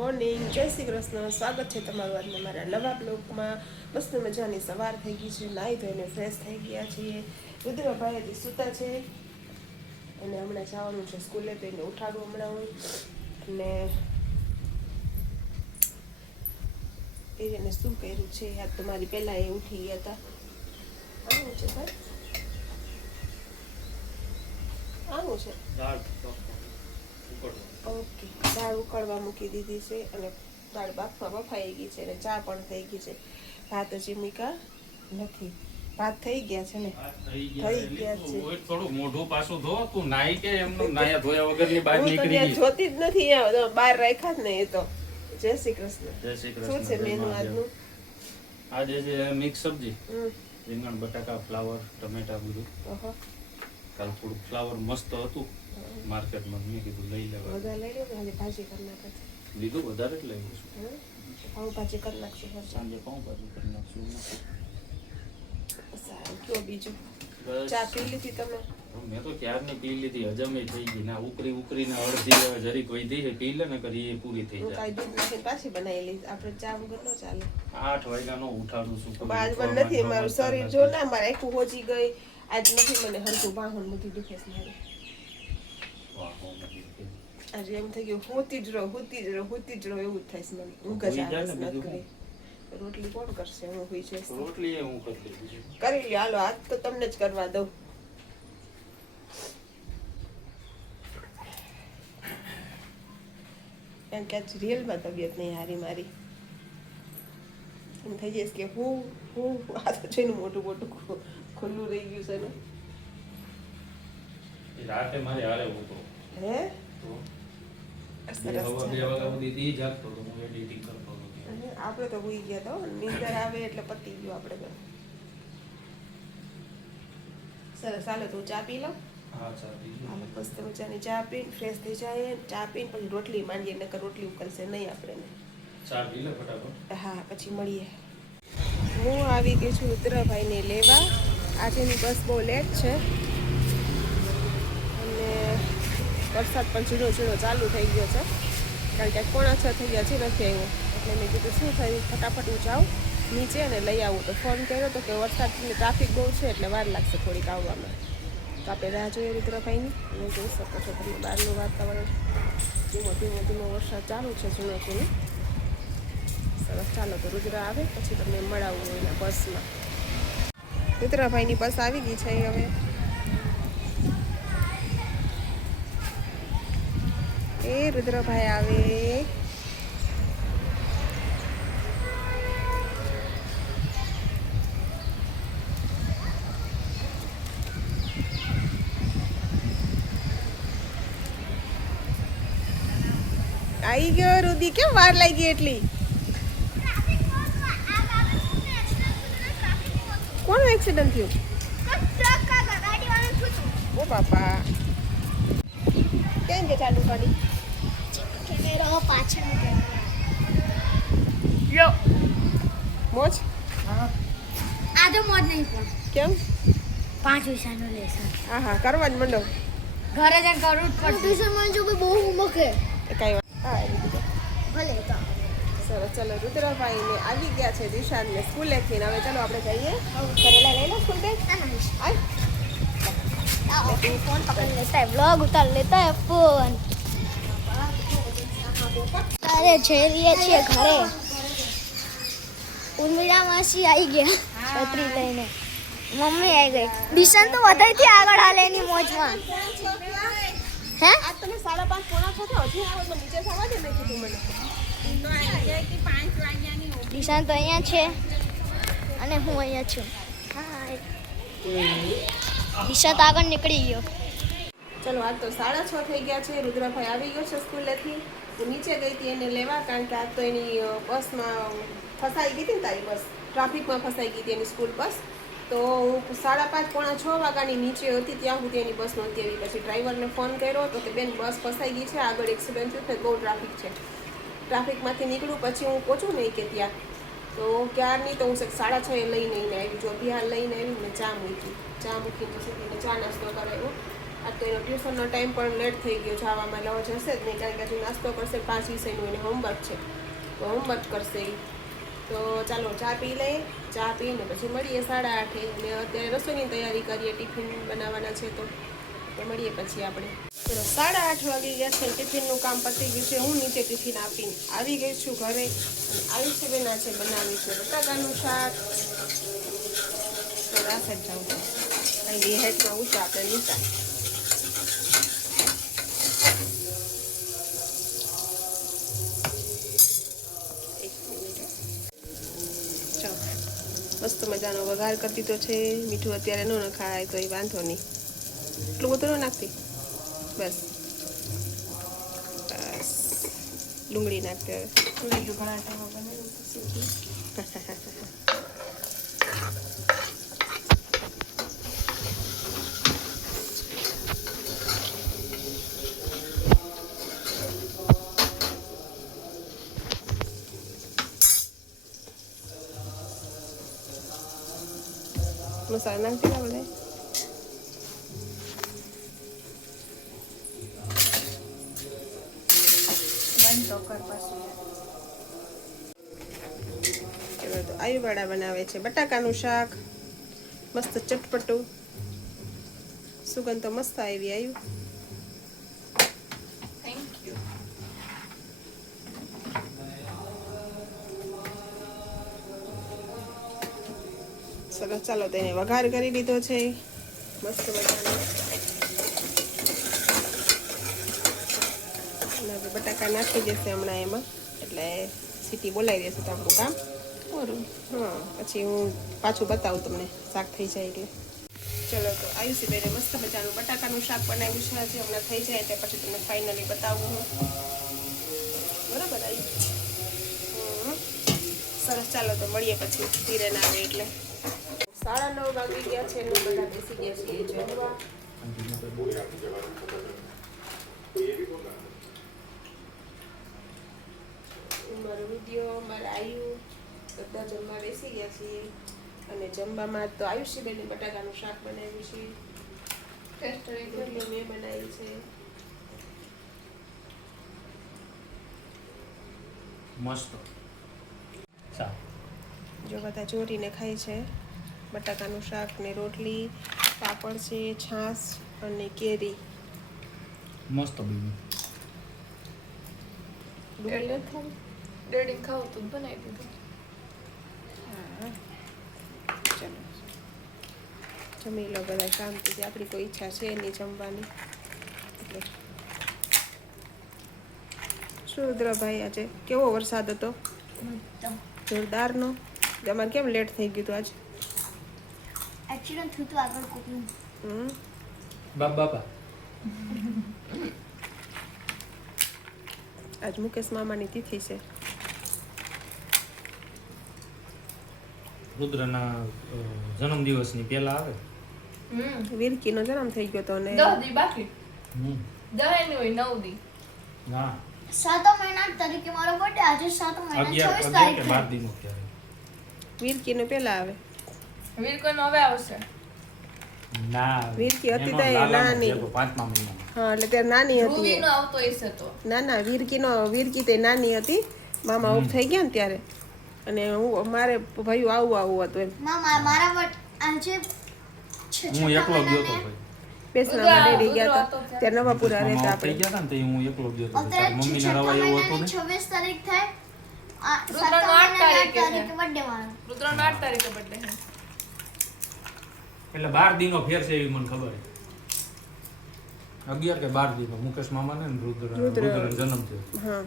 Morning, જય શ્રી કૃષ્ણ. સ્વાગત છે તમારું આજના મારા નવા બ્લોગમાં. મસ્ત મજાની સવાર થઈ ગઈ છે, નાહી ધોઈને ફ્રેશ થઈ ગયા છીએ. રુદ્રભાઈ હજી સૂતા છે અને હમણાં જવાનું છે સ્કૂલે, તો એને ઉઠાડું હમણાં હું. અને એને શું કર્યું છે યાદ, તો મારી પહેલાં એ ઉઠી ગયા હતા. આવું છે ભાઈ, આવું છે. ઓકે, દાળ ઉકળવા મૂકી દીધી છે અને દાળ બાફમાં બફાઈ ગઈ છે અને ચા પણ થઈ ગઈ છે. ભાત હજી મૂક્યા નથી. ભાત થઈ ગયા છે ને? થઈ ગયા છે. થોડું મોઢું પાછું ધો. તું નાઈ કે એમનું નાયા ધોયા વગરની બહાર નીકળી ગઈ? જોતી જ નથી, બહાર રાખ્યા જ ને. એ તો જય શ્રી કૃષ્ણ. જય શ્રી કૃષ્ણ. શું છે મેનુ આજનું? આજે છે મિક્સ સબ્જી, રીંગણ બટાકા ફ્લાવર ટમેટા બધું. કાલ થોડું ફ્લાવર મસ્ત હતું માર્કેટમાં, મેં કીધું લઈ લેવા. વધારે લઈ લો, આજે ભાજી કરી નાખે. લીધું વધારે જ લઈ લઈશું. પાઉં ભાજી કરી નાખશું. સાંજે પાઉં ભાજી કરી નાખશું. સારું, કયો બીજું? ચા પી લીધી તમે? મેં તો ક્યારની પી લીધી, હજમે થઈ ગઈ. ના ઉકરીને અડધી જરીક વધી છે, પી લે ને કરી એ પૂરી થઈ જાય. કાંઈ દૂધ નાખીને પાછી બનાવી લીધી. આપણે ચા વગર ન ચાલે. 8 વાગ્યાનો ઉઠાડું છું. આજ મને નથી, મારું શરીર જો ના, મારે આખું હોજી ગઈ. આજ નથી મને હરખું બાહું બધું દુખે છે મારું. આજે એમ થઈ ગયું હોતી જ રહો એવું જ થાય છે મને. ઊંઘ જ આવે છે નથી. રોટલી કોણ કરશે? હું હોઈ છે. રોટલી એ હું કરી દઈશ. કરી લ્યો, હાલો આજ તો તમને જ કરવા દઉં. એમ કે આજ રિયલમાં તબિયત નહીં હારી મારી. એમ થઈ જઈશ કે હું આ તો છે ને મોટું ખુલ્લું રહી ગયું છે ને. રાતે મારે હારે ઉતો. હે? આપણે તો હોઈ ગયા તો નીંદર આવે એટલે પતી ગયું આપણે તો. સરસ, ચાલો તું ચા પી લો. મસ્ત મજાની ચા પીને ફ્રેશ થઈ જાય. ચા પીને પછી રોટલી માંડીએ, નકર રોટલી ઉકળશે નહીં આપણે. ચા પી લે ફટાફટ. હા, પછી મળીએ. હું આવી ગઈ છું રુદ્રભાઈને લેવા. આજેની બસ બહુ લેટ છે અને વરસાદ પણ ઝીણો ચાલુ થઈ ગયો છે, કારણ કે 5:45 થઈ ગયા છે, નથી આવ્યો. એટલે મેં કીધું શું થયું, ફટાફટ હું જાઉં નીચે અને લઈ આવું. તો ફોન કર્યો તો કે વરસાદની ટ્રાફિક બહુ છે એટલે વાર લાગશે થોડીક આવવામાં. તો આપણે રાહ જોઈએ રુદ્રભાઈની. અને જોઈ શકો છો તમે બહારનું વાતાવરણ. ધીમો વરસાદ ચાલુ છે, ઝીણો. સરસ, ચાલો તો રુદ્ર આવે પછી તમને મળાવું એના બસમાં. રુદ્રભાઈની બસ આવી ગઈ છે હવે. એ રુદ્રભાઈ આવે. આવી ગયો રુદી. કેમ વાર લાગી એટલી? કોનું એક્સિડન્ટ થયું? ઓ બાપા, કેમ કે ચાલુ કરી? કેમેરા પાછળ યો મોજ. આ તો મોજ નહીં પણ. કેમ? 5 પૈસાનો લેસન. હા, કરવા જ માંડો. ઘરે જઈને કરવું જ પડશે. ટ્યુશન માં જો બહુ હોમવર્ક હે. કઈ વાત. હા, આવી દીધો. ભલે તો સરસ, ચલો રુદ્રભાઈ ને આવી ગયા છે દિશાને સ્કૂલેથી. હવે ચલો આપણે જઈએ. કરેલા લઈ લો સ્કૂલ બેગ. फोन पकड़ लेता है, व्लॉग उतार लेता है फोन. अरे जઈએ છીએ ઘરે. ઉર્મિલા માસી આવી ગયા છત્રી લઈને. મમ્મી આવી ગઈ. દિશાન તો વધારેથી આગળ હાલે એની મોજમાં. હે? આ તમે 5:30 પોણા 6 હજી આવો તો નીચે થવા દે ને કીધું મને. તો આવી જાય કે 5 વાગ્યાની. દિશાન તો અહીંયા છે અને હું અહીંયા છું. હાય. દિશા તો આગળ નીકળી ગયો. ચલો, આજ તો 6:30 થઈ ગયા છે. રુદ્રભાઈ આવી ગયો છે સ્કૂલેથી. હું નીચે ગઈ હતી એને લેવા, કારણ કે આજ તો એની બસમાં ફસાઈ ગઈ હતી ને, તારી બસ ટ્રાફિકમાં ફસાઈ ગઈ હતી એની સ્કૂલ બસ. તો હું 5:30 પોણા 6 વાગ્યાની નીચે હતી, ત્યાં સુધી એની બસ નહોતી આવી. પછી ડ્રાઈવરને ફોન કર્યો તો કે બેન બસ ફસાઈ ગઈ છે, આગળ એક્સિડન્ટ થયું છે, બહુ ટ્રાફિક છે. ટ્રાફિકમાંથી નીકળું પછી હું પહોંચું નહીં કે ત્યાં. તો ક્યારની તો હું 6:30 લઈને આવી. જો બિહાર લઈને આવીને ચા મૂકી. ચા મૂકીને પછી એને ચા નાસ્તો કરાવ્યો આ તો એનો ટ્યુશનનો ટાઈમ પણ લેટ થઈ ગયો જવામાં, એટલે હવે જશે જ નહીં, કારણ કે હજુ નાસ્તો કરશે, 5 વિષયનું એને હોમવર્ક છે, તો હોમવર્ક કરશે એ. તો ચાલો ચા પી લઈએ, ચા પીને પછી મળીએ 8:30, અને અત્યારે રસોઈની તૈયારી કરીએ, ટિફિન બનાવવાના છે, તો મળીએ પછી આપણે. ચલો 8:30 વાગી ગયા છે, ટિફિનનું કામ પતી ગયું છે. હું નીચે ટિફિન આપીને આવી ગઈ છું ઘરે, અને આયુષ્યબેન છે બનાવ્યું છે બટાકાનું શાક. તો આ સાઈડ જાઉં છું, અહીં બે હેઠમાં ઊંચા આપણે નીચા. ચાલો મસ્ત મજાનો વઘાર કરી દીધો છે. મીઠું અત્યારે ન નખાય તો એ વાંધો નહીં, એટલું બધું ન નાખતી, બસ બસ ડુંગળી નાખते હવે. ઘણા ટાઈમ મસાલા નાખી દીધા બધા. ચલો તો આયુવાળા બનાવે છે બટાકાનું શાક, મસ્ત ચટપટું, સુગંધ તો મસ્ત આવી. આયુ સરસ. ચાલો તો એને વઘાર કરી લીધો છે મસ્ત મજાનો. બટાકા નાખી દેશે હમણાં એમાં, એટલે સીટી બોલાવી દેશે તો આપણું કામ પૂરું. હા, પછી હું પાછું બતાવું તમને શાક થઈ જાય એટલે. ચલો તો આયુષીબેને મસ્ત મજાનું બટાકાનું શાક બનાવ્યું છે આજે. હમણાં થઈ જાય એટલે પછી તમને ફાઇનલી બતાવું હું. બરાબર આવ્યું? સરસ. ચાલો તો મળીએ પછી ધીરે ના આવે એટલે. 9:30 વાગી ગયા છે ને બધા બેસી ગયા છીએ જમવા. મારો વિડીયો, મારા આયુ બધા જમવા બેસી ગયા છીએ, અને જમવામાં તો આયુષ્યબેને બટાકાનું શાક બનાવ્યું છે, રોટલી મેં બનાવી છે. મસ્ત ચા જો બધા જોડીને ખાય છે બટાકાનું શાક ને રોટલી, પાપડ છે, છાશ અને કેરી. મસ્ત બીજું ડેડી ખાવ તો બનાવી દીધું. હા ચલો જમી લો બધા શાંતિથી. આપણી કોઈ ઈચ્છા છે નહીં જમવાની એટલે. શું રુદ્રભાઈ આજે કેવો વરસાદ હતો? જોરદારનો. તમારે કેમ લેટ થઈ ગયું હતું આજે? એક્સિડન્ટ થયું હતું આગળ કોકનું. બાપા આજ મુકેશ મામાની તિથિ છે. રુદ્રના જન્મદિવસની પહેલા આવે. વિરકીનો જન્મ થઈ ગયો તો ને 10 દી બાકી. 10 ની હોય 9 દી. ના 7 મહિના તારીખે મારો બર્થડે. આજે 7 મહિના 24 તારીખે. 12 દિન ત્યારે વિરકીનો પહેલા આવે. વીરકોનો હવે આવશે. ના વિરકી હતી એનો તો એ લાલાનો નાની. જેવો 5મા મહિનામાં. હા એટલે ત્યારે નાની હતી એ. રૂવીનો આવતો હશે તો. ના વિરકી તે નાની હતી. મામા ઓફ થઈ ગયા ને ત્યારે, અને હું મારે ભાઈ આવું હતું એમ. મારા આજે હું એકલો ગયો તો ભાઈ. બેસનામાં ડેડી ગયા હતા ત્યારે નવાપુરા રહેતા થઈ આપણે. ગયા હતા ને તે હું એકલો ગયો તો. અત્યારે મમ્મીને રવા એવું હતું ને 26 તારીખ થાય. રુદ્રનો 8 તારીખે બર્થડે મારો. રુદ્રનો 8 તારીખે બર્થડે છે. એટલે 12 દિનો ફેર છે એવી મને ખબર છે. 11 કે 12 દિનો મુકેશ મામાને ને રુદ્રનો જન્મ થયો. હા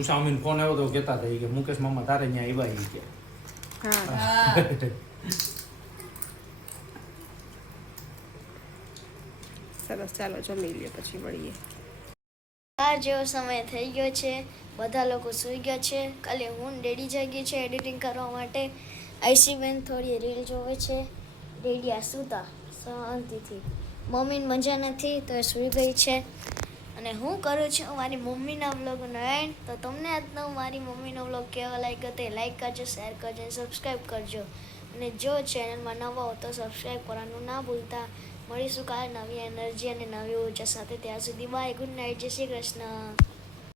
ઉષામીન ફોન આવ્યો તો કહેતા હતા કે મુકેશ મામા તારે અહીંયા આવ્યા કે. હા હા. સરસ. ચાલો જમી લઈએ પછી મળીએ. આ જેવો સમય થઈ ગયો છે, બધા લોકો સૂઈ ગયા છે. કાલે હું ડેડી જાગી છે એડિટિંગ કરવા માટે. આઈસીબેન થોડી રીલ જોવે છે. ડેડી આ સૂતા શાંતિથી. મમ્મીને મજા નથી તો એ સૂઈ ગઈ છે. અને હું કરું છું મારી મમ્મીના વ્લોગનો એન્ડ. તો તમને આજનો મારી મમ્મીનો વ્લોગ કેવો લાગ્યો તે લાઈક કરજો, શેર કરજો અને સબસ્ક્રાઈબ કરજો. અને જો ચેનલમાં નવા હો તો સબસ્ક્રાઈબ કરવાનું ના ભૂલતા. મળીશું કાલે નવી એનર્જી અને નવી ઉર્જા સાથે. ત્યાં સુધી બાય, ગુડ નાઇટ, જય શ્રી કૃષ્ણ.